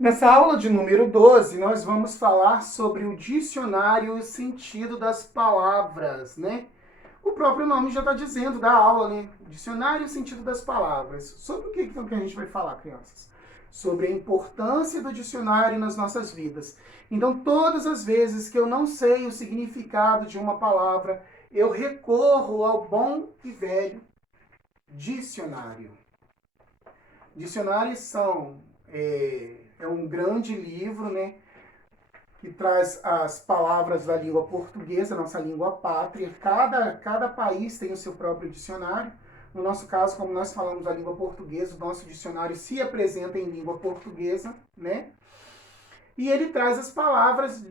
Nessa aula de número 12, nós vamos falar sobre o dicionário e o sentido das palavras, né? O próprio nome já está dizendo da aula, né? Dicionário e o sentido das palavras. Sobre o que então que a gente vai falar, crianças? Sobre a importância do dicionário nas nossas vidas. Então, todas as vezes que eu não sei o significado de uma palavra, eu recorro ao bom e velho dicionário. Dicionários é um grande livro, né, que traz as palavras da língua portuguesa, nossa língua pátria. Cada país tem o seu próprio dicionário. No nosso caso, como nós falamos a língua portuguesa, o nosso dicionário se apresenta em língua portuguesa, né? E ele traz as palavras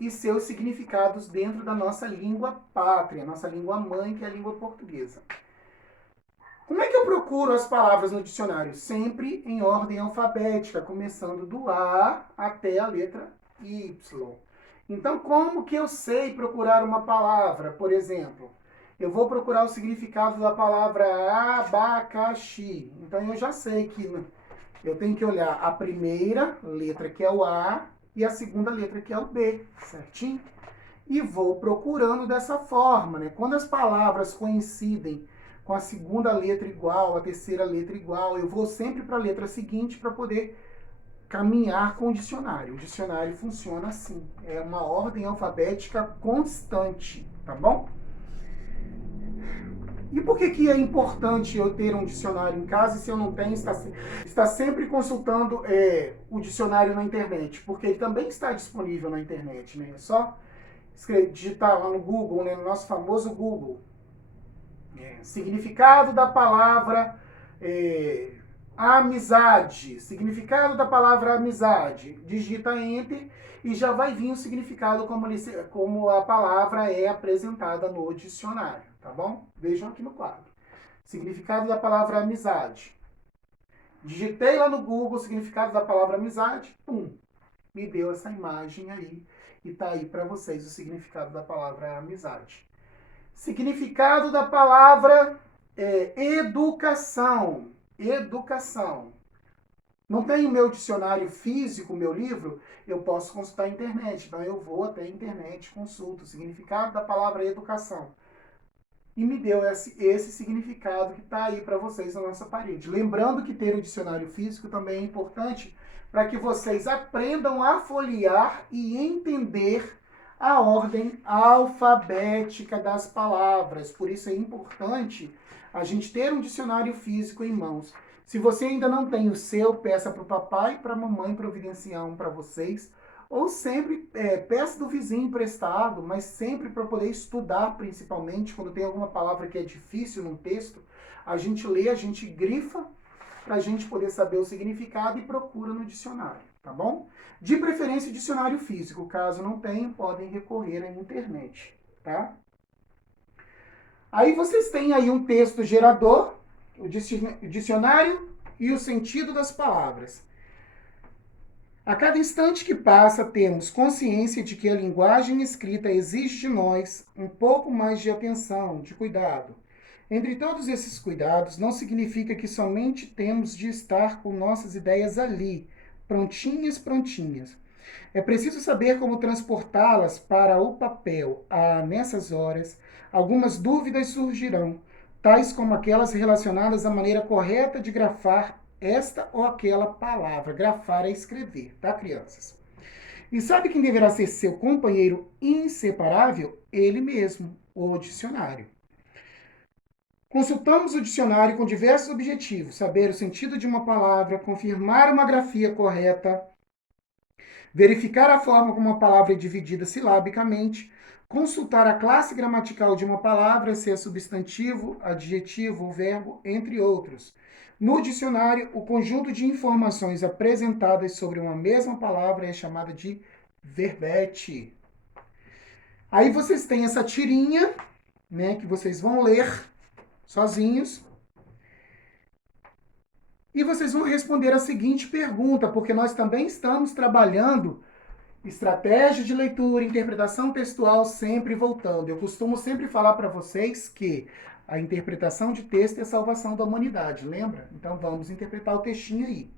e seus significados dentro da nossa língua pátria, nossa língua mãe, que é a língua portuguesa. Como é que eu procuro as palavras no dicionário? Sempre em ordem alfabética, começando do A até a letra Y. Então, como que eu sei procurar uma palavra? Por exemplo, eu vou procurar o significado da palavra abacaxi. Então, eu já sei que eu tenho que olhar a primeira letra, que é o A, e a segunda letra, que é o B, certinho? E vou procurando dessa forma, né? Quando as palavras coincidem com a segunda letra igual, a terceira letra igual, eu vou sempre para a letra seguinte para poder caminhar com o dicionário. O dicionário funciona assim, é uma ordem alfabética constante, tá bom? E por que é importante eu ter um dicionário em casa e se eu não tenho, está sempre consultando o dicionário na internet? Porque ele também está disponível na internet, né? É só digitar lá no Google, né, no nosso famoso Google, significado da palavra amizade, significado da palavra amizade, digita Enter e já vai vir o significado como a palavra é apresentada no dicionário, tá bom? Vejam aqui no quadro. Significado da palavra amizade. Digitei lá no Google o significado da palavra amizade, pum, me deu essa imagem aí e tá aí para vocês o significado da palavra amizade. Significado da palavra educação. Educação. Não tenho meu dicionário físico, meu livro, eu posso consultar a internet. Então eu vou até a internet, consulto o significado da palavra educação. E me deu esse significado que está aí para vocês na nossa parede. Lembrando que ter o dicionário físico também é importante para que vocês aprendam a folhear e entender a ordem alfabética das palavras. Por isso é importante a gente ter um dicionário físico em mãos. Se você ainda não tem o seu, peça para o papai e para a mamãe providenciar um para vocês. Ou sempre peça do vizinho emprestado, mas sempre para poder estudar, principalmente quando tem alguma palavra que é difícil num texto, a gente lê, a gente grifa para a gente poder saber o significado e procura no dicionário, tá bom? De preferência, dicionário físico. Caso não tenham, podem recorrer à internet, tá? Aí vocês têm aí um texto gerador, o dicionário e o sentido das palavras. A cada instante que passa, temos consciência de que a linguagem escrita exige de nós um pouco mais de atenção, de cuidado. Entre todos esses cuidados, não significa que somente temos de estar com nossas ideias ali, prontinhas, prontinhas. É preciso saber como transportá-las para o papel. Nessas horas, algumas dúvidas surgirão, tais como aquelas relacionadas à maneira correta de grafar esta ou aquela palavra. Grafar é escrever, tá, crianças? E sabe quem deverá ser seu companheiro inseparável? Ele mesmo, o dicionário. Consultamos o dicionário com diversos objetivos: saber o sentido de uma palavra, confirmar uma grafia correta, verificar a forma como a palavra é dividida silabicamente, consultar a classe gramatical de uma palavra, se é substantivo, adjetivo ou verbo, entre outros. No dicionário, o conjunto de informações apresentadas sobre uma mesma palavra é chamada de verbete. Aí vocês têm essa tirinha, né, que vocês vão ler sozinhos. E vocês vão responder a seguinte pergunta, porque nós também estamos trabalhando estratégia de leitura, interpretação textual, sempre voltando. Eu costumo sempre falar para vocês que a interpretação de texto é a salvação da humanidade, lembra? Então vamos interpretar o textinho aí.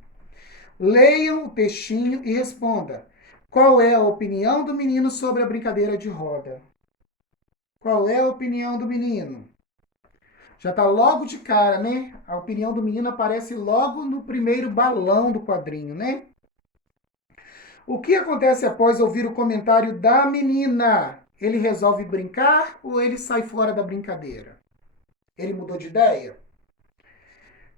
Leiam o textinho e responda. Qual é a opinião do menino sobre a brincadeira de roda? Qual é a opinião do menino? Já está logo de cara, né? A opinião do menino aparece logo no primeiro balão do quadrinho, né? O que acontece após ouvir o comentário da menina? Ele resolve brincar ou ele sai fora da brincadeira? Ele mudou de ideia?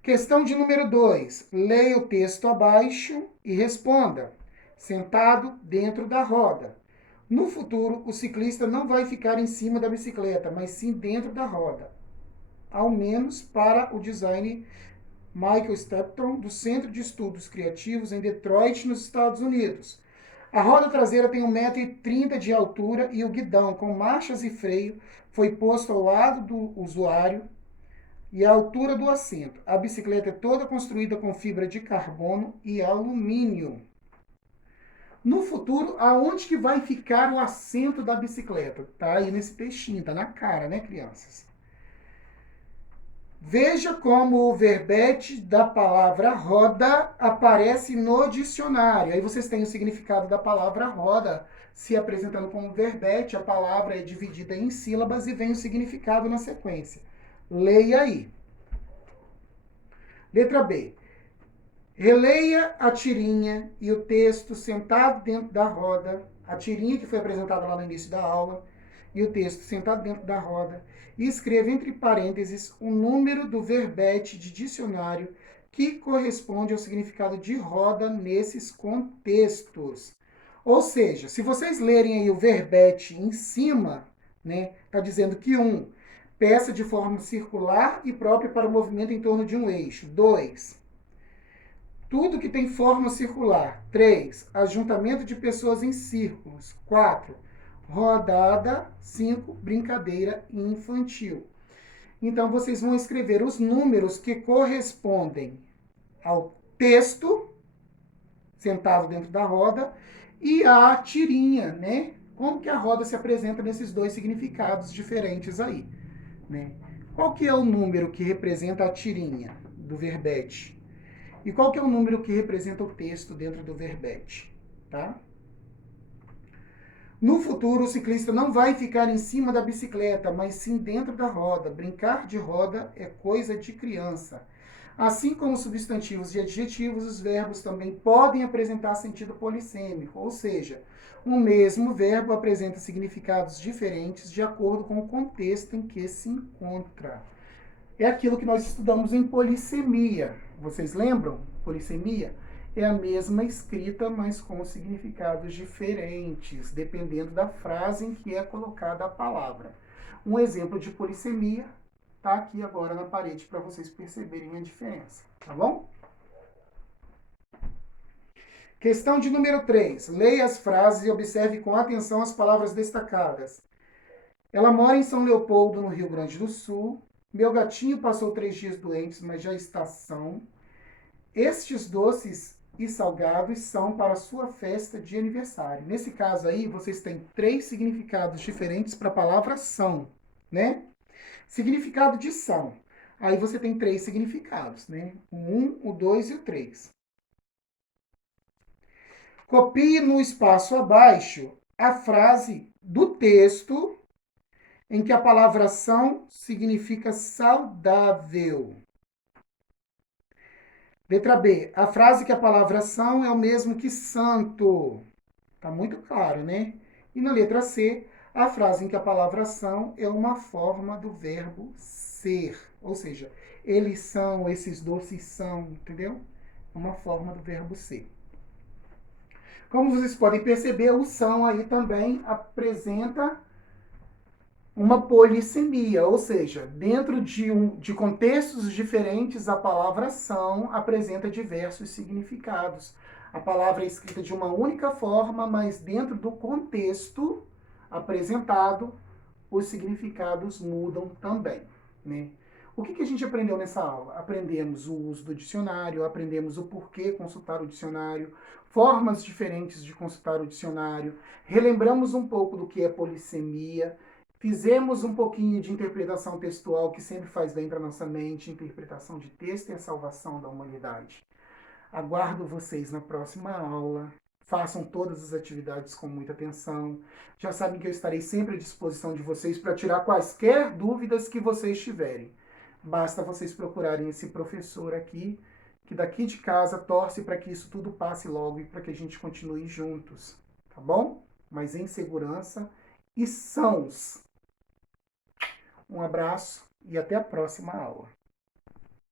Questão de número 2. Leia o texto abaixo e responda. Sentado dentro da roda. No futuro, o ciclista não vai ficar em cima da bicicleta, mas sim dentro da roda. Ao menos para o design Michael Stepton, do Centro de Estudos Criativos em Detroit, nos Estados Unidos. A roda traseira tem 1,30 m de altura e o guidão, com marchas e freio, foi posto ao lado do usuário e à altura do assento. A bicicleta é toda construída com fibra de carbono e alumínio. No futuro, aonde que vai ficar o assento da bicicleta? Tá aí nesse textinho, tá na cara, né, crianças? Veja como o verbete da palavra roda aparece no dicionário. Aí vocês têm o significado da palavra roda se apresentando como verbete. A palavra é dividida em sílabas e vem o significado na sequência. Leia aí. Letra B. Releia a tirinha e o texto sentado dentro da roda. A tirinha que foi apresentada lá no início da aula e o texto sentado dentro da roda, e escreva entre parênteses o número do verbete de dicionário que corresponde ao significado de roda nesses contextos. Ou seja, se vocês lerem aí o verbete em cima, né, tá dizendo que 1. Peça de forma circular e própria para o movimento em torno de um eixo. 2. Tudo que tem forma circular. 3. Ajuntamento de pessoas em círculos. 4. Rodada. 5. Brincadeira infantil. Então, vocês vão escrever os números que correspondem ao texto, sentado dentro da roda, e à tirinha, né? Como que a roda se apresenta nesses dois significados diferentes aí, né? Qual que é o número que representa a tirinha do verbete? E qual que é o número que representa o texto dentro do verbete, tá? No futuro, o ciclista não vai ficar em cima da bicicleta, mas sim dentro da roda. Brincar de roda é coisa de criança. Assim como substantivos e adjetivos, os verbos também podem apresentar sentido polissêmico, ou seja, o mesmo verbo apresenta significados diferentes de acordo com o contexto em que se encontra. É aquilo que nós estudamos em polissemia. Vocês lembram? Polissemia é a mesma escrita, mas com significados diferentes, dependendo da frase em que é colocada a palavra. Um exemplo de polissemia está aqui agora na parede para vocês perceberem a diferença, tá bom? Questão de número 3. Leia as frases e observe com atenção as palavras destacadas. Ela mora em São Leopoldo, no Rio Grande do Sul. Meu gatinho passou 3 dias doentes, mas já está são. Estes doces e salgados são para sua festa de aniversário. Nesse caso aí, vocês têm 3 significados diferentes para a palavra são, né? Significado de são. Aí você tem 3 significados, né? O 1, o 2 e o 3. Copie no espaço abaixo a frase do texto em que a palavra são significa saudável. Letra B. A frase que a palavra são é o mesmo que santo. Tá muito claro, né? E na letra C, a frase em que a palavra são é uma forma do verbo ser. Ou seja, eles são, esses doces são, entendeu? Uma forma do verbo ser. Como vocês podem perceber, o são aí também apresenta uma polissemia, ou seja, dentro de contextos diferentes, a palavra são apresenta diversos significados. A palavra é escrita de uma única forma, mas dentro do contexto apresentado, os significados mudam também, né? O que a gente aprendeu nessa aula? Aprendemos o uso do dicionário, aprendemos o porquê consultar o dicionário, formas diferentes de consultar o dicionário, relembramos um pouco do que é polissemia, fizemos um pouquinho de interpretação textual, que sempre faz bem para nossa mente. Interpretação de texto é a salvação da humanidade. Aguardo vocês na próxima aula. Façam todas as atividades com muita atenção. Já sabem que eu estarei sempre à disposição de vocês para tirar quaisquer dúvidas que vocês tiverem. Basta vocês procurarem esse professor aqui, que daqui de casa torce para que isso tudo passe logo e para que a gente continue juntos, tá bom? Mas em segurança e sãos. Um abraço e até a próxima aula.